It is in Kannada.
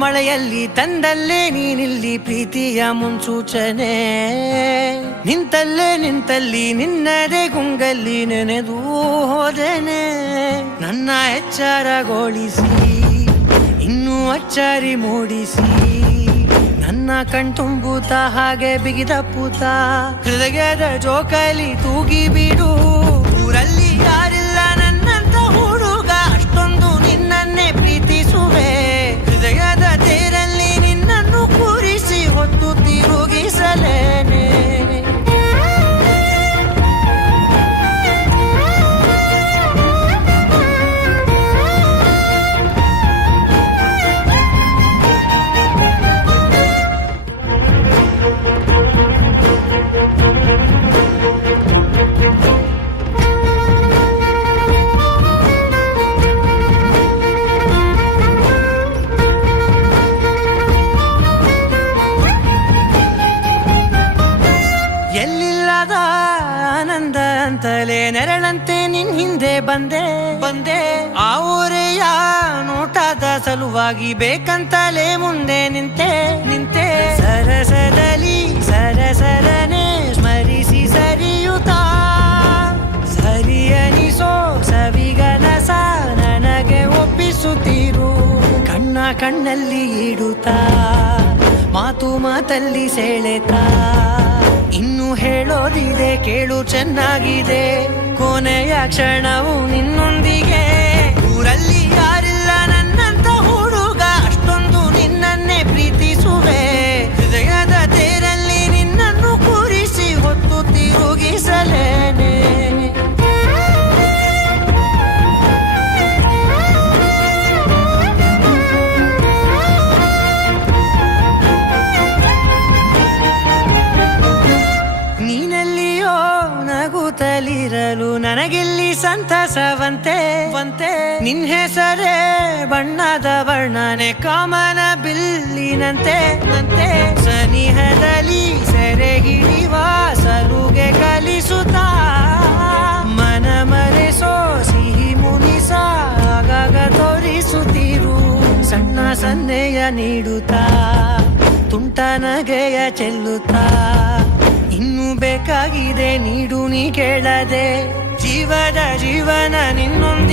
ಮಳೆಯಲ್ಲಿ ತಂದಲ್ಲೇ ನೀನಿಲ್ಲಿ ಪ್ರೀತಿಯ ಮುನ್ಸೂಚನೆ, ನಿಂತಲ್ಲಿ ನಿನ್ನದೇ ಗುಂಗಲ್ಲಿ ನೆನೆದು ಹೋದನೆ. ನನ್ನ ಎಚ್ಚರಗೊಳಿಸಿ ಇನ್ನೂ ಅಚ್ಚರಿ ಮೂಡಿಸಿ, ನನ್ನ ಕಣ್ತುಂಬುತ್ತ ಹಾಗೆ ಬಿಗಿದ ಪೂತ ಹೃದಯದ ಜೋಕಾಲಿ ತೂಗಿ ಬಿಡು. ಊರಲ್ಲಿ ಯಾರಿಲ್ಲ ನನ್ನಂತ ಹುಡುಗ, ಅಷ್ಟೊಂದು ನಿನ್ನನ್ನೇ ಪ್ರೀತಿಸುವೆ. ಹೃದಯದ ತೇರಲ್ಲಿ ನಿನ್ನನ್ನು ಕೂರಿಸಿ ಹೊತ್ತು ತಿರುಗಿಸಲೇನೆ. ಎಲ್ಲಿಲ್ಲದ ಆನಂದ ಅಂತಲೇ ನೆರಳಂತೆ ನಿನ್ ಹಿಂದೆ ಬಂದೆ. ಆ ಊರೆಯ ನೋಟದ ಸಲುವಾಗಿ ಬೇಕಂತಲೇ ಮುಂದೆ ನಿಂತೆ. ಸರಸದಲ್ಲಿ ಸರಸರನೆ ಸ್ಮರಿಸಿ ಸರಿಯುತ್ತಾ, ಸರಿಯನಿಸೋ ಸವಿಗನಸ ನನಗೆ ಒಪ್ಪಿಸುತ್ತೀರು. ಕಣ್ಣಲ್ಲಿ ಇಡುತ್ತಾ, ಮಾತಲ್ಲಿ ಸೆಳೆತಾ, ಇನ್ನು ಹೇಳೋದಿದೆ ಕೇಳು ಚೆನ್ನಾಗಿದೆ. ಕೊನೆಯ ಕ್ಷಣವು ನಿನ್ನೊಂದಿಗೆ. ಊರಲ್ಲಿ ಯಾರಿಲ್ಲ ನನ್ನಂತ ಹುಡುಗ, ಅಷ್ಟೊಂದು ನಿನ್ನನ್ನೇ ಪ್ರೀತಿಸುವೆ. ಹೃದಯದ ತೇರಲ್ಲಿ ನಿನ್ನನ್ನು ಕೂರಿಸಿ ಹೊತ್ತು ತಿರುಗಿಸಲೇನೆ. ನಗುತ್ತಲಿರಲು ನನಗಿಲ್ಲಿ ಸಂತಸವಂತೆ. ನಿನ್ ಹೆಸರೇ ಬಣ್ಣದ ವರ್ಣನೆ ಕಾಮನ ಬಿಲ್ಲಿನಂತೆ. ಸನಿಹದಲ್ಲಿ ಸೆರೆ ಹಿಡಿವ ಸಲುಗೆ ಕಲಿಸುತ್ತಾ, ಮನ ಮರೆಸೋ ಸಿಹಿ ಮುನಿಸ ಆಗಾಗ ತೋರಿಸುತ್ತೀರು. ಸಣ್ಣ ಸನ್ನೆಯ ನೀಡುತ್ತಾ, ತುಂಟ ನಗೆಯ ಚೆಲ್ಲುತ್ತಾ, ಇನ್ನು ಬೇಕಾಗಿದೆ ನೀಡು ನೀ ಕೇಳದೆ. ಜೀವನ ನಿನ್ನೊಂದು